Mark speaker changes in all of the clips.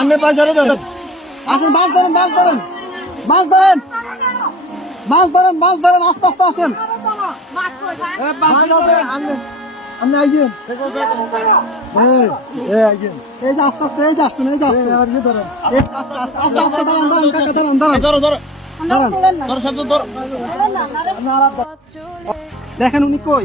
Speaker 1: আমি বাজারে দাদা
Speaker 2: আসেন মাছ ধরেন মাছ ধরেন। মাছ ধরেন। মাছ ধরেন মাছ ধরেন আস্তে আস্তে আসেন। এই যে আস্তে আস্তে এই যে আসছেন এই যে আসছেন। আস্তে আস্তে আস্তে আস্তে দাঁড়ান দাঁড়ান কাকা দাঁড়ান দাঁড়ান
Speaker 3: ধরো ধরো।
Speaker 2: দাঁড়ান
Speaker 3: ধরো শব্দ ধরো।
Speaker 2: দেখেন উনি কই?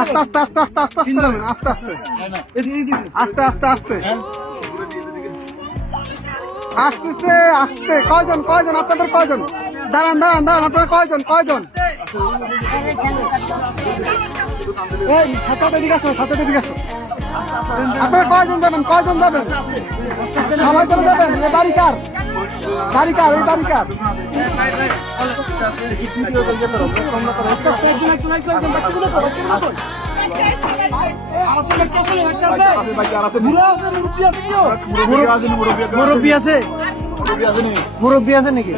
Speaker 2: আস্তে আস্তে আস্তে আস্তে আস্তে আস্তে আস্তে কয়জন কয়জন আপনাদের কয়জন দাঁড়ান দাঁড়ান দাঁড়ান আপনারা কয়জন কয়জন এই সাথে এদিকে আসো সাথে এদিকে আসো আপনারা কয়জন যাবেন কয়জন যাবেন সবাই চলে যাবেন বাড়ি কার বাড়ি কার বাড়ি কার মুরব্বী আছে? মুরব্বী আছে নাকি?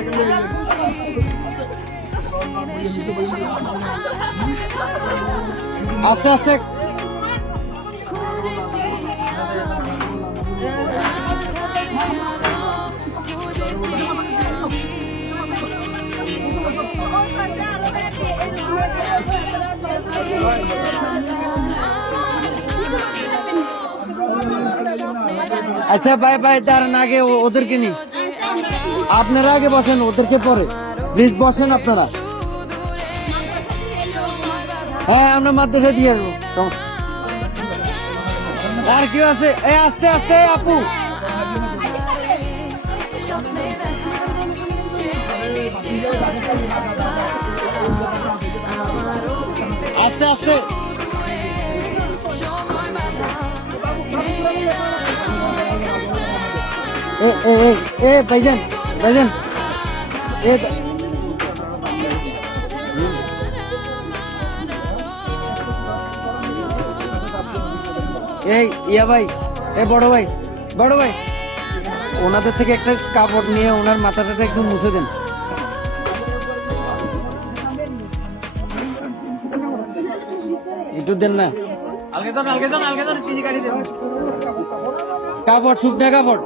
Speaker 2: আস্তে আস্তে। আচ্ছা ভাই ভাই, দাঁড়ান, আগে ওদেরকে নি আপনারা আগে বসেন, ওদেরকে পরে। প্লিজ বসেন আপনারা। হ্যাঁ আমরা মাদ্রাসা দিয়ে আসব। আর কেউ আছে? এই আস্তে আস্তে, আপু। আস্তে আস্তে। এ এ এ ভাইজান ভাইজান। এ এই ইয়া ভাই এ বড় ভাই বড় ভাই। ওনাদের থেকে একটা কাপড় নিয়ে ওনার মাথাটা একটু মুছে দেন। একটু দেন না? কাপড় শুকনা কাপড়।